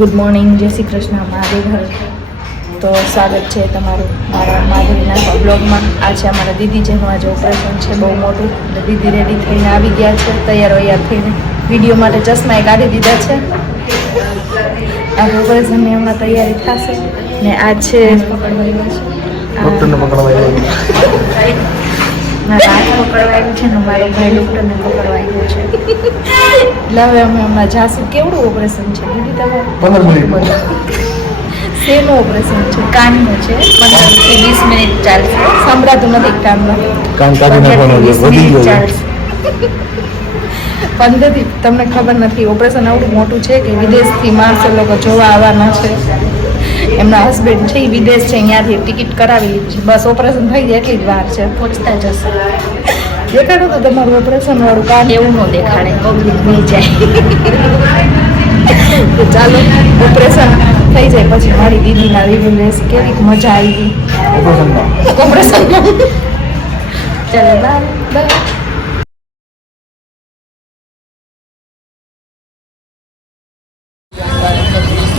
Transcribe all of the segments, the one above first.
Good morning, જય શ્રી કૃષ્ણ મહાદેવ હર. તો સ્વાગત છે તમારું મારા માધુરીના બ્લોગમાં. આજે અમારા દીદી જેનું આજે ઓપરેશન છે બહુ મોટું, એટલે દીદી રેડી થઈને આવી ગયા છે, તૈયાર થઈને વિડીયો માટે ચશ્મા એ કાઢી દીધા છે. આ ઓપરેશનની હમણાં તૈયારી થશે ને આ છે પકડવાયું છે, ડૉક્ટરને પકડવાયું મારા હાથ પકડવાયું છે ને મારો ભાઈ ડૉક્ટરને પકડવાયું છે. એટલે હવે અમે હમણાં જાશું. કેવડું ઓપરેશન છે દીદી તમારું? 15 મિનિટ. શેનું ઓપરેશન છે? કાનનું છે. 15 થી 20 મિનિટ ચાલશે. સંભળાતું નથી કાનમાં. કાન કાઢી નાખવાનું છે, વધી ગયું છે. 15 થી તમને ખબર નથી ઓપરેશન આવડું મોટું છે કે વિદેશથી માણસો લોકો જોવા આવવાના છે. એમના હસબન્ડ છે એ વિદેશ છે, અહીંયાથી ટિકિટ કરાવી લીધી છે. બસ ઓપરેશન થઈ જાય એટલી જ વાર છે, પહોંચતા જશે. દેખાડું તો તમારું ઓપરેશન વાળું કાન? એવું ન દેખાડે, પબ્લિક નહીં જાય. તો ચાલો ઓપરેશન થઈ જાય પછી મારી દીદીના રિવ્યુ લેશે કેવી મજા આવી ઓપરેશનમાં. ચાલો બાય.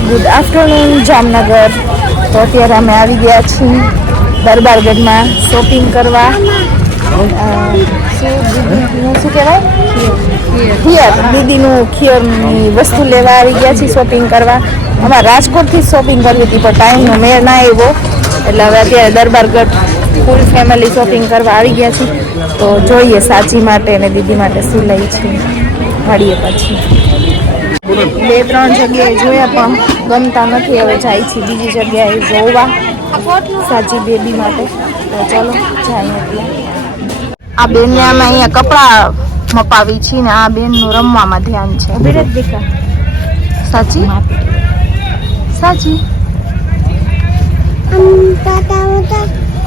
Good afternoon Jamnagar. તો અત્યારે અમે આવી ગયા છીએ દરબારગઢમાં શોપિંગ કરવા. શું કહેવાય? ખીયર. દીદીનું ખીયરની વસ્તુ લેવા આવી ગયા છીએ શોપિંગ કરવા. અમારે રાજકોટથી શોપિંગ કરવી હતી પણ ટાઈમનો મેળ ના આવ્યો, એટલે હવે અત્યારે દરબારગઢ ફૂલ ફેમિલી શોપિંગ કરવા આવી ગયા છીએ. તો જોઈએ સાચી માટે અને દીદી માટે શું લઈ છે, મળીએ પછી. 2-3 જગ્યાએ જોયા પણ ગમતા નથી, હવે જાય છે બીજી જગ્યાએ જોવા સાચી બેબી માટે. તો ચલો જાય. આ બેનને અમે અહીંયા કપડાં મપાવી છીએ ને આ બેનનું રમવામાં ધ્યાન છે. સાચી સાચી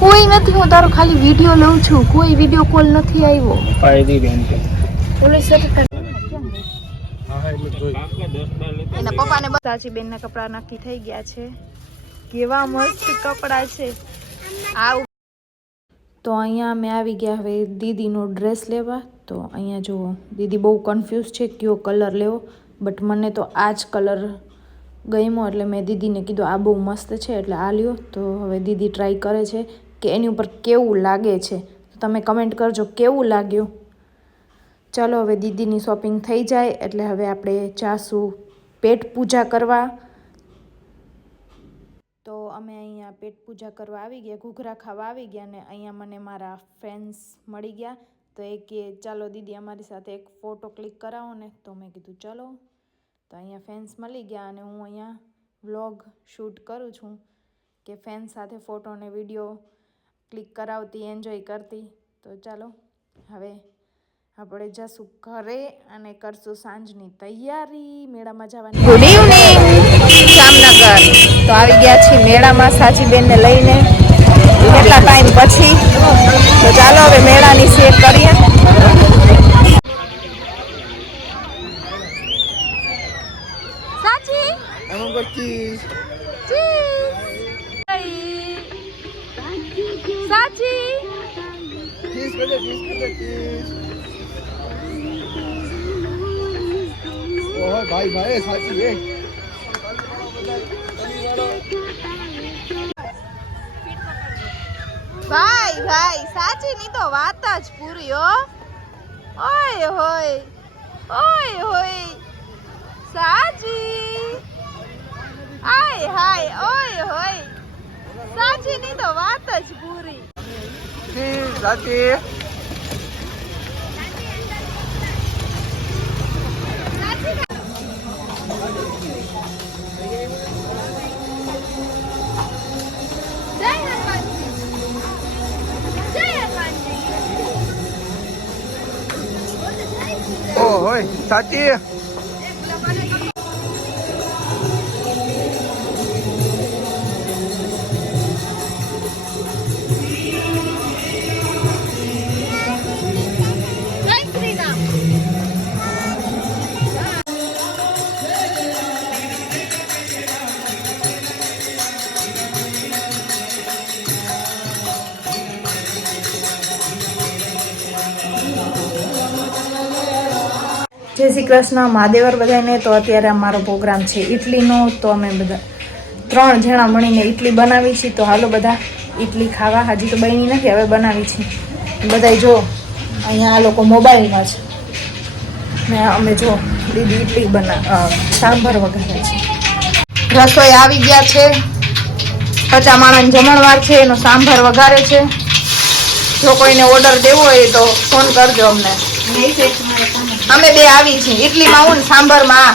કોઈ નથી, હું તારો ખાલી વિડીયો લઉં છું, કોઈ વિડીયો કોલ નથી આવ્યો. એના પપ્પાને સાચી બેનના કપડા નક્કી થઈ ગયા છે. કેવા મસ્ત કપડા છે. આવ તો અહીંયા અમે આવી ગયા હવે દીદીનો ડ્રેસ લેવા. તો અહીંયા જુઓ દીદી બહુ કન્ફ્યુઝ છે કયો કલર લેવો, બટ મને તો આ જ કલર ગમ્યો એટલે મેં દીદીને કીધું આ બહુ મસ્ત છે એટલે આ લ્યો. તો હવે દીદી ટ્રાય કરે છે કે એની ઉપર કેવું લાગે છે. તો તમે કમેન્ટ કરજો કેવું લાગ્યું. ચાલો હવે દીદીની શોપિંગ થઈ જાય એટલે હવે આપણે જાશું પેટ પૂજા કરવા. તો અમે અહીંયા પેટ પૂજા કરવા આવી ગયા, ઘૂઘરા ખાવા આવી ગયા ને અહીંયા મને મારા ફ્રેન્ડ્સ મળી ગયા. તો એ કે ચાલો દીદી અમારી સાથે એક ફોટો ક્લિક કરાવો ને. તો મેં કીધું ચલો. તો અહીંયા ફેન્સ મળી ગયા અને હું અહીંયા વ્લોગ શૂટ કરું છું કે ફેન્સ સાથે ફોટો અને વિડીયો ક્લિક કરાવતી, એન્જોય કરતી. તો ચાલો હવે આપણે જશું ઘરે અને કરશું સાંજની તૈયારી મેળામાં જવાની. Good evening Jamnagar. તો આવી ગયા છીએ મેળામાં સાચી બેનને લઈને કેટલા ટાઈમ પછી. તો ચાલો હવે મેળાની શેર કરીએ. સાચી સાચી ભાઈ ભાઈ સાચી હે. ભાઈ ભાઈ સાચી ની તો વાત જ પૂરી હો. ઓય હોય ઓય હોય સાચી. આય હાય ઓય હોય સાચી ની તો વાત જ પૂરી. સાચી હોય સાચી. જય શ્રી કૃષ્ણ મહાદેવર બધાને. તો અત્યારે અમારો પ્રોગ્રામ છે ઇડલીનો. તો અમે બધા 3 જણા મળીને ઇડલી બનાવી છીએ. તો હાલો બધા ઇડલી ખાવા. હજી તો બની નથી, હવે બનાવી છીએ. બધાય જો અહીંયા આ લોકો મોબાઈલમાં છે ને અમે જો દીદી ઇડલી સાંભાર વઘારે છે. રસોઈ આવી ગયા છે. 50 માણસનો જમણવાર છે, એનો સાંભાર વઘારે છે. જો કોઈને ઓર્ડર દેવો હોય તો ફોન કરજો અમને. અમે બે આવી છીએ ઇડલીમાં હું ને સાંભારમાં.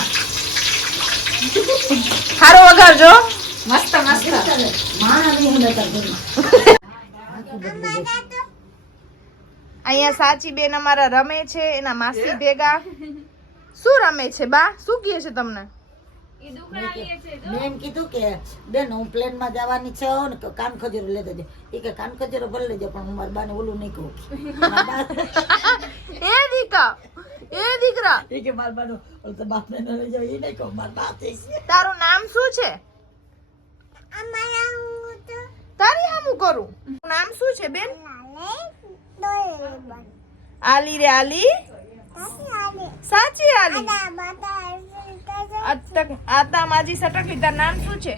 સારો વઘારજો. મસ્ત મસ્ત અહીંયા સાચી બેન અમારા રમે છે એના માસી ભેગા. શું રમે છે બા? શું કહે છે તમને? મેં એમ કીધું કે બેન હું પ્લેન માં જવાની છે ને કાન ખજૂરો લેતો જજો. એ કે કાન ખજૂરો ભલે લેજો પણ હું મારા બાને ઓલું નહીં કહું. એ દીકરા એ કે મારા બાનો ઓલો તો બાપને ન લઈ જાવ એ નહીં કહું. મારા બાપ છે. તારું નામ શું છે? તારી હામું કરું. નામ શું છે બેન? આલી રે આલી. સાચી આલી. આતા માજી સટકી. તાર નામ શું છે?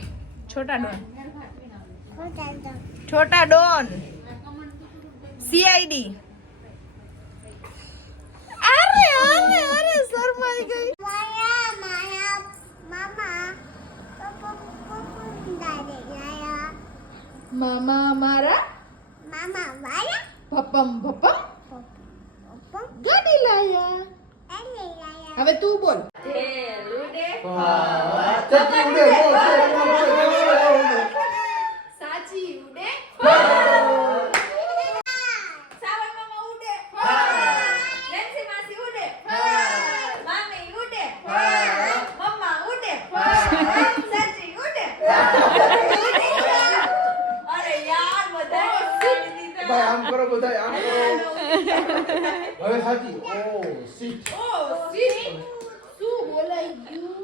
છોટા ડોન. છોટા ડોન. CID. અરે અરે અરે શરમાઈ ગઈ. મામા મારા પપ્પમ પપ્પમ ગાડી લાયા. હવે તું બોલ. સાચી ઉડે. સાવર મામા ઉડે. લેન્સી માસી ઉડે. મામી ઉડે. મમ્મા ઉડે. સાચી ઉડે. અરે યાર બધા ભાઈ આમ કરો બધા આમ કરો. હવે સાચી. ઓ સીટ. ઓ સીટ. શું બોલાઈ ગયું?